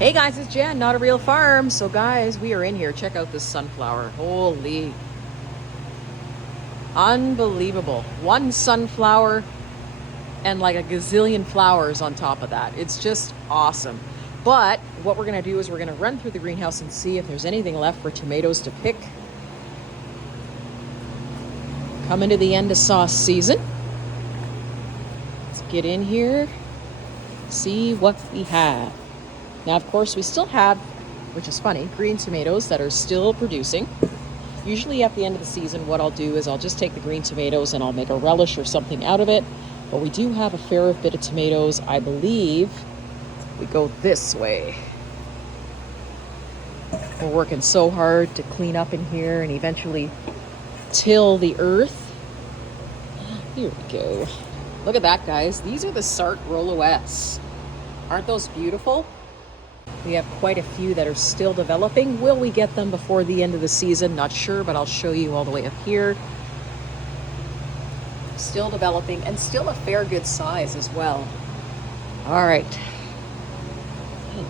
Hey guys, it's Jen, Not a Real Farm. So guys, we are in here. Check out this sunflower. Holy. Unbelievable. One sunflower and like a gazillion flowers on top of that. It's just awesome. But what we're gonna do is we're gonna run through the greenhouse and see if there's anything left for tomatoes to pick. Coming to the end of sauce season. Let's get in here, see what we have. Now, of course, we still have, which is funny, green tomatoes that are still producing. Usually at the end of the season, what I'll do is I'll just take the green tomatoes and I'll make a relish or something out of it. But we do have a fair bit of tomatoes. I believe we go this way. We're working so hard to clean up in here and eventually till the earth. Here we go. Look at that, guys. These are the Sark Rolo-S. Aren't those beautiful? We have quite a few that are still developing. Will we get them before the end of the season? Not sure, but I'll show you all the way up here. Still developing and still a fair good size as well. All right.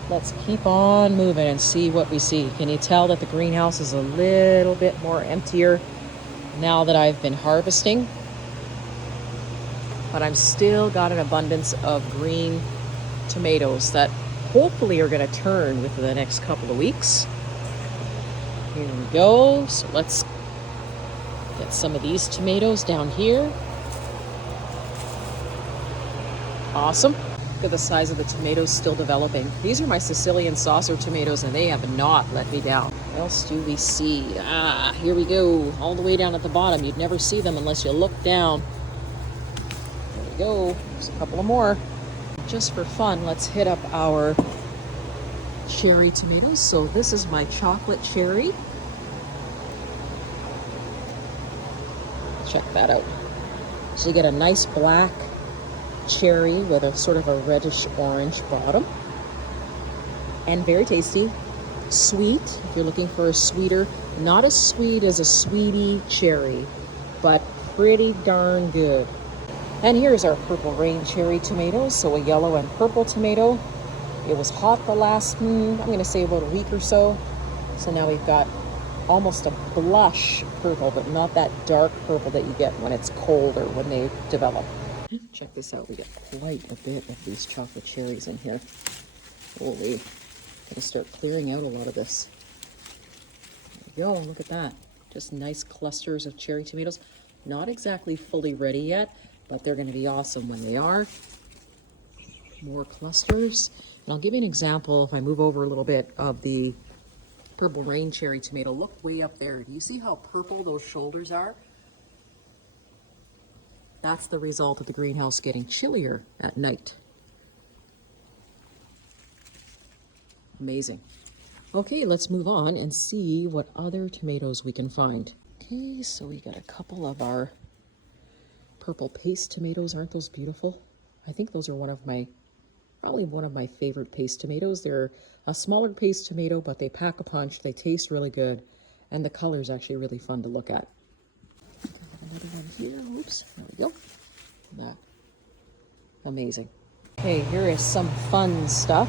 Let's keep on moving and see what we see. Can you tell that the greenhouse is a little bit more emptier now that I've been harvesting? But I'm still got an abundance of green tomatoes that hopefully are going to turn within the next couple of weeks. Here we go. So let's get some of these tomatoes down here. Awesome. Look at the size of the tomatoes still developing. These are my Sicilian saucer tomatoes and they have not let me down. What else do we see? Here we go. All the way down at the bottom. You'd never see them unless you look down. There we go. There's a couple of more. Just for fun, let's hit up our cherry tomatoes. So this is my chocolate cherry. Check that out. So you get a nice black cherry with a sort of a reddish orange bottom. And very tasty. Sweet, if you're looking for a sweeter. Not as sweet as a sweetie cherry, but pretty darn good. And here's our Purple Rain cherry tomatoes, so a yellow and purple tomato. It was hot the last, I'm gonna say about a week or so. So now we've got almost a blush purple, but not that dark purple that you get when it's cold or when they develop. Check this out, we get quite a bit of these chocolate cherries in here. Holy, gotta start clearing out a lot of this. There we go, look at that. Just nice clusters of cherry tomatoes. Not exactly fully ready yet, but they're going to be awesome when they are. More clusters. And I'll give you an example, if I move over a little bit, of the Purple Rain cherry tomato. Look way up there. Do you see how purple those shoulders are? That's the result of the greenhouse getting chillier at night. Amazing. Okay, let's move on and see what other tomatoes we can find. Okay, so we got a couple of our purple paste tomatoes. Aren't those beautiful? I think those are probably one of my favorite paste tomatoes. They're a smaller paste tomato, but they pack a punch. They taste really good. And the color is actually really fun to look at. Another one here. Oops, there we go. That. Amazing. Okay, here is some fun stuff.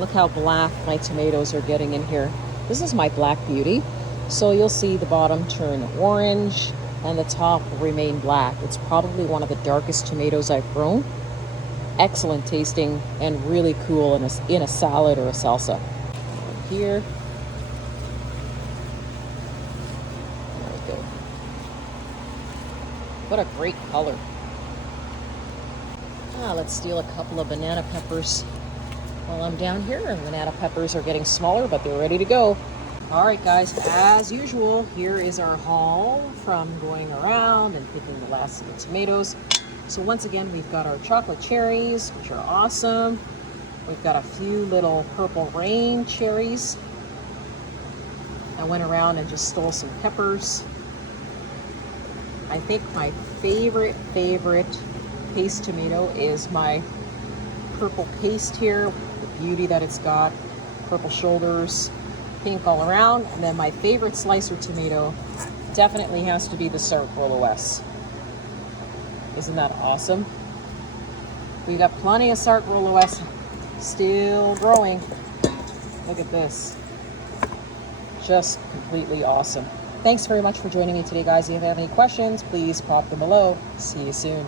Look how black my tomatoes are getting in here. This is my Black Beauty. So you'll see the bottom turn orange and the top remain black. It's probably one of the darkest tomatoes I've grown. Excellent tasting and really cool in a salad or a salsa. Here. There we go. What a great color. Let's steal a couple of banana peppers while I'm down here. And banana peppers are getting smaller, but they're ready to go. All right, guys, as usual, here is our haul from going around and picking the last of the tomatoes. So once again, we've got our chocolate cherries, which are awesome. We've got a few little Purple Rain cherries. I went around and just stole some peppers. I think my favorite paste tomato is my purple paste here, the beauty that it's got, purple shoulders, pink all around. And then my favorite slicer tomato definitely has to be the Sark Rolo-S. Isn't that awesome? We got plenty of Sark Roloess still growing. Look at this. Just completely awesome. Thanks very much for joining me today, guys. If you have any questions, please pop them below. See you soon.